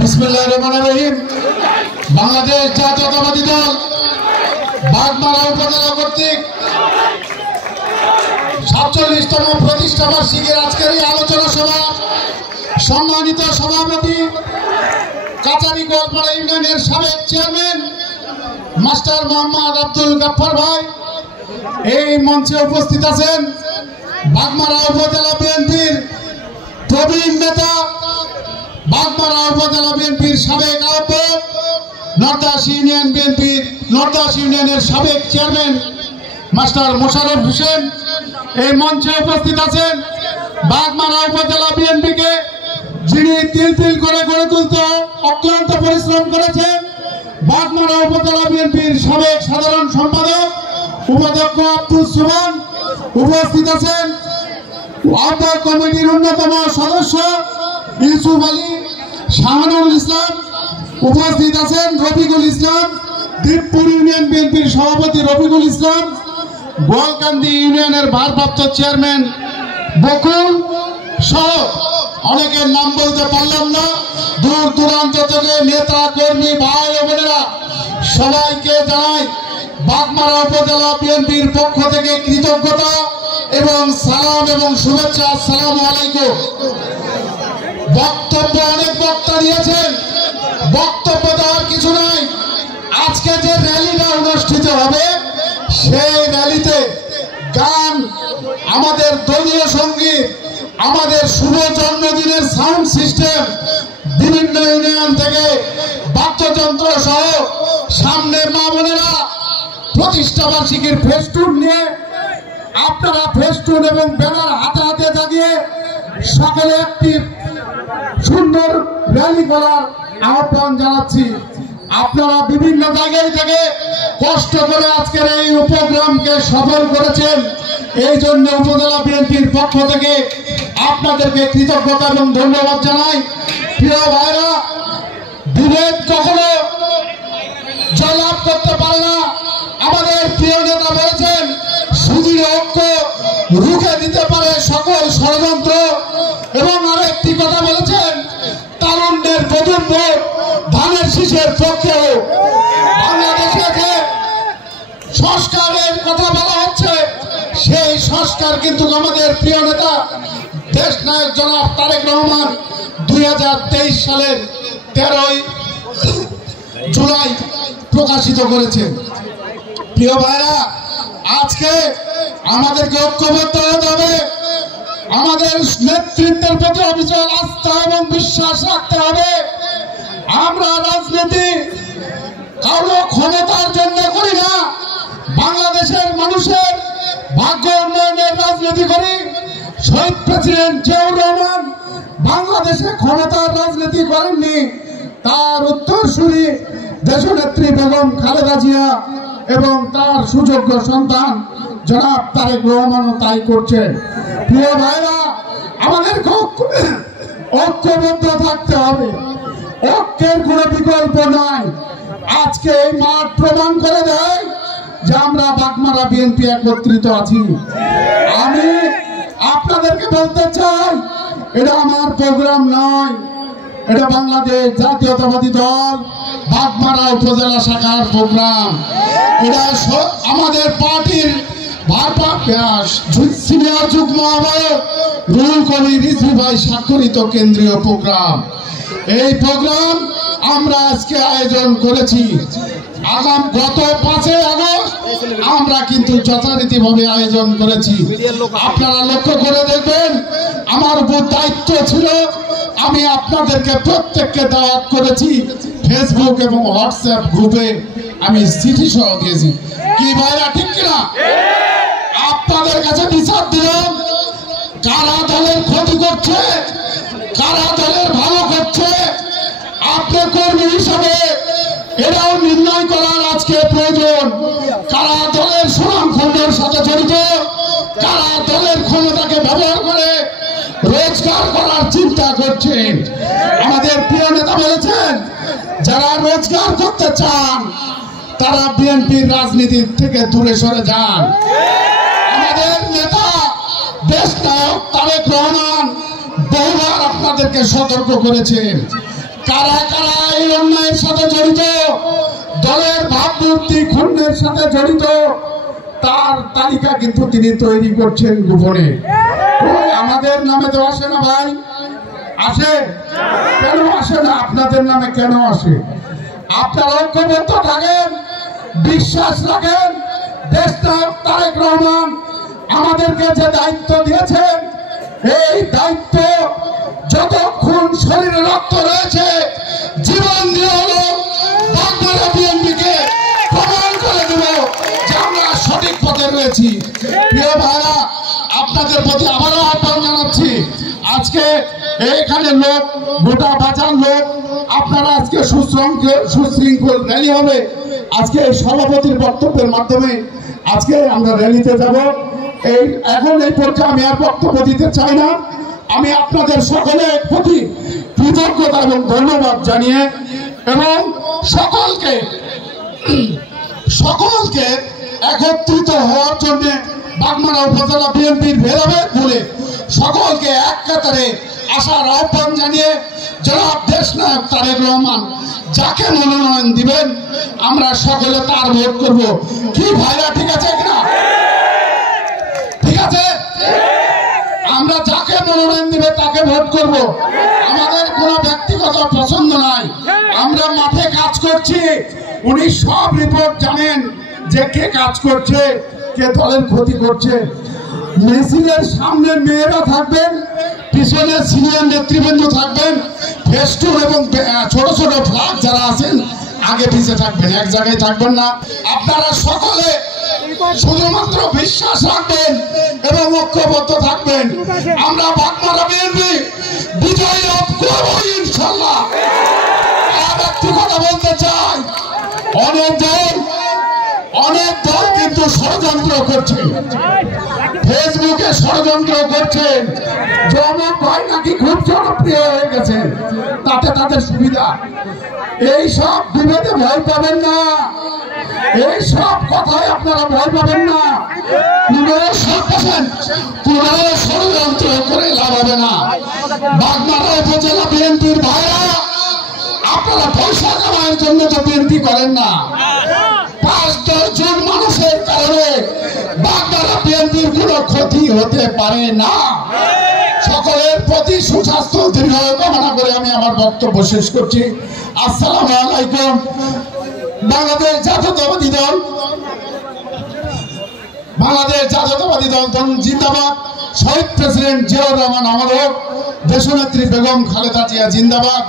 বিসমিল্লাহিররহমানিররহিম। বাংলাদেশ জাতীয়তাবাদী দল বাগমারা উপজেলা কর্তৃক ৪৭তম প্রতিষ্ঠা বার্ষিকীর আজকের এই আলোচনা সভা সম্মানিত সভাপতি কাচারি গোয়ালপাড়া ইউনিয়নের সাবেক চেয়ারম্যান মাস্টার মোহাম্মদ আব্দুল গাফফার ভাই, এই মঞ্চে উপস্থিত আছেন বাগমারা উপজেলা বিএনপির প্রবীণ নেতা, বাগমারা উপজেলা বিএনপির সাবেক আহ্বায়ক, নর্দাস ইউনিয়ন বিএনপির নর্দাস ইউনিয়নের সাবেক চেয়ারম্যান মাস্টার মোশাররফ হোসেন। এই মঞ্চে উপস্থিত আছেন বাগমারা উপজেলা বিএনপিকে যিনি তিল তিল করে গড়ে তুলতে অক্লান্ত পরিশ্রম করেছেন, বাগমারা উপজেলা বিএনপির সাবেক সাধারণ সম্পাদক উপাধ্যক্ষ আব্দুল সুবহান। উপস্থিত আছেন আহ্বায়ক কমিটির অন্যতম সদস্য ইউসুফ আলী, শাহানুল ইসলাম। উপস্থিত আছেন রফিকুল ইসলাম, দীপপুর ইউনিয়ন বিএনপির সভাপতি রফিকুল ইসলাম, গোয়ালকান্দি ইউনিয়নের ভারপ্রাপ্ত চেয়ারম্যান বকুল সহ অনেকের নাম বলতে পারলাম না। দূর দূরান্ত থেকে নেতা কর্মী ভাই ও বোনেরা সবাইকে জানাই বাগমারা উপজেলা বিএনপির পক্ষ থেকে কৃতজ্ঞতা এবং সালাম এবং শুভেচ্ছা। আসসালামু আলাইকুম। বক্তব্য অনেক বক্তা দিয়েছেন, বক্তব্য দেওয়ার কিছু নাই। আজকে যে র্যালিটা অনুষ্ঠিত হবে সেই র্যালিতে গান, আমাদের দলীয় সঙ্গীত, আমাদের শুভ জন্মদিনের সাউন্ড সিস্টেম, বিভিন্ন ইউনিয়ন থেকে বাদ্যযন্ত্র সহ সামনে মা বোনেরা প্রতিষ্ঠা বার্ষিকীর ফেস্টুন নিয়ে আপনারা ফেস্টুন এবং ব্যানার হাতে হাতে দাগিয়ে সকলে একটি সুন্দর র্যালি করার আহ্বান জানাচ্ছি। আপনারা বিভিন্ন জায়গায় থেকে কষ্ট করে আজকের এই উপক্রমকে সফল করেছেন, এই জন্য উপজেলা বিএনপির পক্ষ থেকে আপনাদেরকে কৃতজ্ঞতা এবং ধন্যবাদ জানাই। প্রিয় ভাইরা, বিভেদ কখনো জয়লাভ করতে পারে না। আমাদের প্রিয় নেতা বলেছেন সুদৃঢ় ঐক্য রুখে দিতে পারে সকল ষড়যন্ত্র, এবং আরেকটি কথা বলেছেন তারুণ্যের প্রথম ভোট ধানের শীষের পক্ষে। বাংলাদেশে যে সংস্কারের কথা বলা হচ্ছে সেই সংস্কার কিন্তু আমাদের প্রিয় নেতা দেশ নায়ক জনাব তারেক রহমান 2023 সালের 13 জুলাই প্রকাশিত করেছেন। প্রিয় ভাইরা, আজকে আমাদেরকে ঐক্যবদ্ধ হতে হবে, আমাদের নেতৃত্বের প্রতি অবিচল আস্থা এবং বিশ্বাস রাখতে হবে। আমরা রাজনীতি কারো ক্ষমতার জন্য করি না, বাংলাদেশের মানুষের ভাগ্য উন্নয়নের রাজনীতি করি। শহীদ প্রেসিডেন্ট জিয়াউর রহমান বাংলাদেশে ক্ষমতার রাজনীতি করেননি, তার উত্তরসূরি দেশনেত্রী বেগম খালেদা জিয়া এবং তার সুযোগ্য সন্তান জনাব তারেক রহমানও তাই করছেন। প্রিয় ভাইরা, আমাদেরকে ঐক্যবদ্ধ থাকতে হবে, ঐক্যের কোনো বিকল্প নাই। আজকে এই মাঠ প্রমাণ করে দেয় যে আমরা বাগমারা বিএনপি একত্রিত আছি। আমি আপনাদেরকে বলতে চাই, এটা আমার প্রোগ্রাম নয়, এটা বাংলাদেশ জাতীয়তাবাদী দল বাগমারা উপজেলা শাখার প্রোগ্রাম। এটা আমাদের পার্টির সিনিয়র যুগ্ম আহ্বায়ক রুহুল কবির রিজভী ভাই স্বাক্ষরিত কেন্দ্রীয় প্রোগ্রাম। এই প্রোগ্রাম আমরা আজকে আয়োজন করেছি। গত 5 আগস্ট আমরা কিন্তু যথারীতিভাবে আয়োজন করেছি। আপনারা লক্ষ্য করে দেখবেন, আমার উপর দায়িত্ব ছিল, আমি আপনাদেরকে প্রত্যেককে দাওয়াত করেছি। ফেসবুক এবং হোয়াটসঅ্যাপ গ্রুপে আমি চিঠি সহ দিয়েছি। কি ভাইরা, ঠিক কিনা? আপনাদের কাছে বিচার দিলাম, কারা দলের ক্ষতি করছে, কারা দলের ভালো করছে। আপনি কর্মী হিসাবে এটাও নির্ণয় করার আজকে প্রয়োজন, কারা দলের সুনামখণ্ডের সাথে জড়িত, কারা দলের ক্ষমতাকে ব্যবহার করে রোজগার করার চিন্তা করছেন। আমাদের প্রিয় নেতা বলেছেন, যারা রোজগার করতে চান তারা বিএনপির রাজনীতি থেকে দূরে সরে যান। আমাদের নেতা দেশ নায়ক তারেক রহমান বহুবার আপনাদেরকে সতর্ক করেছেন। কারা কারা এই অন্যায়ের সাথে জড়িত, দলের ভাবমূর্তি খুনের সাথে জড়িত, তার তালিকা কিন্তু তিনি তৈরি করছেন গোপনে। আমাদের নামে তো আসে না ভাই, আসে কেন আসে না? আপনাদের নামে কেন আসে? আপনারা ঐক্যবদ্ধ থাকেন, বিশ্বাস রাখেন। দেশনায়ক তারেক রহমান আমাদেরকে যে দায়িত্ব দিয়েছেন, এই দায়িত্ব যতক্ষণ শরীরে রক্ত রয়েছে জীবন দিয়ে হলো বাগমারা বিএনপিকে প্রমাণ করে দেব যে আমরা সঠিক পথে রয়েছি। প্রিয় ভাইরা, আপনাদের প্রতি আবারও আহ্বান জানাচ্ছি, আজকে এখানে লোক গোটা বাজার লোক, আপনারা আজকে সুশৃঙ্খল র্যালি হবে। আজকে সভাপতির বক্তব্যের মাধ্যমে আজকে আমরা র্যালিতে যাব। এখন এই পর্যায়ে আমি আর বক্তব্য দিতে চাই না। আমি আপনাদের সকলের প্রতি কৃতজ্ঞতা এবং ধন্যবাদ জানিয়ে এবং সকলকে একত্রিত হওয়ার জন্য বাগমারা উপজেলা বিএনপির ভেদাভেদ ভুলে সকলকে এক কাতারে আসার আহ্বান জানিয়ে জনাব দেশনায়ক তারেক রহমান যাকে মনোনয়ন দিবেন আমরা সকলে তার ভোট করব। কি ভাইরা, ঠিক আছে কিনা? ঠিক আছে, আমরা যাকে মনোনয়ন দিবে তাকে ভোট করব। আমাদের কোনো ব্যক্তিগত পছন্দ নাই, আমরা মাঠে কাজ করছি। উনি সব রিপোর্ট জানেন যে কে কাজ করছে, কে দলের ক্ষতি করছে। মেশিনের সামনে মেয়েরা থাকবেন, পিছনে সিনিয়র নেতৃবৃন্দ থাকবেন, ফেস্টুন এবং ছোট ছোট ফ্ল্যাগ যারা আছেন আগে পিছিয়ে থাকবেন, এক জায়গায় থাকবেন না। আপনারা সকলে শুধুমাত্র বিশ্বাস রাখবেন এবং ঐক্যবদ্ধ থাকবেন। আমরা বাগমারা বিএনপি বিজয় লাভ করবো ইনশাল্লাহ। আর একটি কথা বলতে চাই, অনেক দল কিন্তু ষড়যন্ত্র করছে, ফেসবুকে ষড়যন্ত্র করছেন। জনক ভাই নাকি খুব জনপ্রিয় হয়ে গেছে, তাতে তাদের সুবিধা। এই সব বিভেদে ভয় পাবেন না, এই সব কথায় আপনারা ভয় পাবেন না। কোন ষড়যন্ত্র করে লাভ হবে না। বাগমারা উপজেলা বিএনপির ভাইরা, আপনারা পয়সা কামানোর জন্য তো বিএনপি করেন না। 5-10 জন মানুষের কারণে বাগমারা বিএনপির কোনো ক্ষতি হতে পারে না। সকলের প্রতি সুস্বাস্থ্য দীর্ঘায়ু কামনা করে আমি আমার বক্তব্য শেষ করছি। আসসালামু আলাইকুম। বাংলাদেশ জাতীয়তাবাদী দল জিন্দাবাদ। শহীদ প্রেসিডেন্ট জিয়াউর রহমান অমর হোক। দেশনেত্রী বেগম খালেদা জিয়া জিন্দাবাদ।